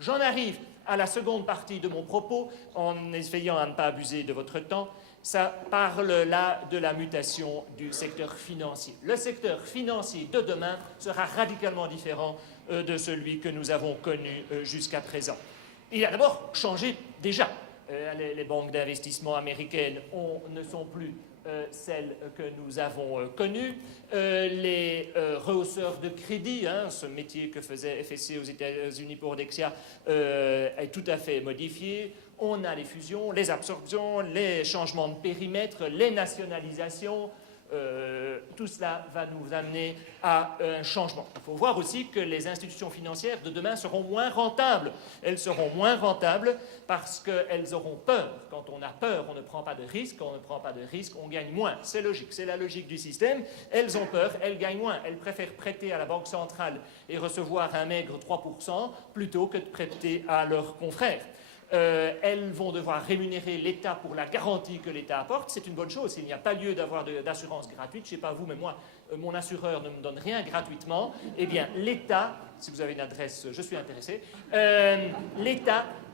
J'en arrive à la seconde partie de mon propos, en essayant à ne pas abuser de votre temps. Ça parle là de la mutation du secteur financier. Le secteur financier de demain sera radicalement différent de celui que nous avons connu jusqu'à présent. Il a d'abord changé déjà. Les banques d'investissement américaines ne sont plus celles que nous avons connues. Les rehausseurs de crédit, ce métier que faisait FSC aux États-Unis pour Dexia, est tout à fait modifié. On a les fusions, les absorptions, les changements de périmètre, les nationalisations. Tout cela va nous amener à un changement. Il faut voir aussi que les institutions financières de demain seront moins rentables. Elles seront moins rentables parce qu'elles auront peur. Quand on a peur, on ne prend pas de risque. Quand on ne prend pas de risque, on gagne moins. C'est logique, c'est la logique du système. Elles ont peur, elles gagnent moins. Elles préfèrent prêter à la Banque centrale et recevoir un maigre 3% plutôt que de prêter à leurs confrères. Elles vont devoir rémunérer l'État pour la garantie que l'État apporte. C'est une bonne chose. Il n'y a pas lieu d'avoir d'assurance gratuite. Je ne sais pas vous, mais moi, mon assureur ne me donne rien gratuitement. Eh bien, l'État, si vous avez une adresse, je suis intéressé.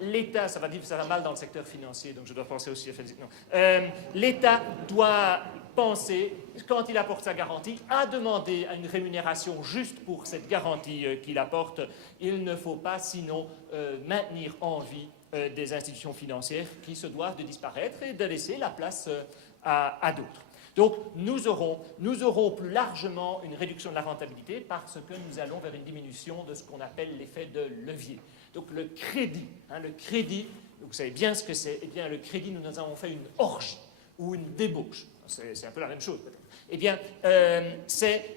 L'État, ça va mal dans le secteur financier, donc je dois penser aussi à l'État doit penser, quand il apporte sa garantie, à demander une rémunération juste pour cette garantie qu'il apporte. Il ne faut pas, sinon, maintenir en vie des institutions financières qui se doivent de disparaître et de laisser la place à d'autres. Donc nous aurons plus largement une réduction de la rentabilité parce que nous allons vers une diminution de ce qu'on appelle l'effet de levier. Donc le crédit, vous savez bien ce que c'est, eh bien le crédit, nous avons fait une orgie ou une débauche. C'est un peu la même chose peut-être. Eh bien,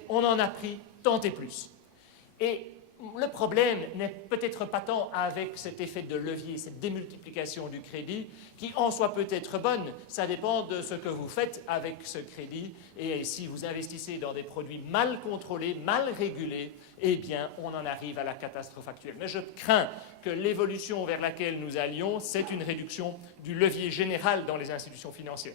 on en a pris tant et plus. Et le problème n'est peut-être pas tant avec cet effet de levier, cette démultiplication du crédit, qui en soit peut-être bonne. Ça dépend de ce que vous faites avec ce crédit. Et si vous investissez dans des produits mal contrôlés, mal régulés, eh bien, on en arrive à la catastrophe actuelle. Mais je crains que l'évolution vers laquelle nous allions, c'est une réduction du levier général dans les institutions financières.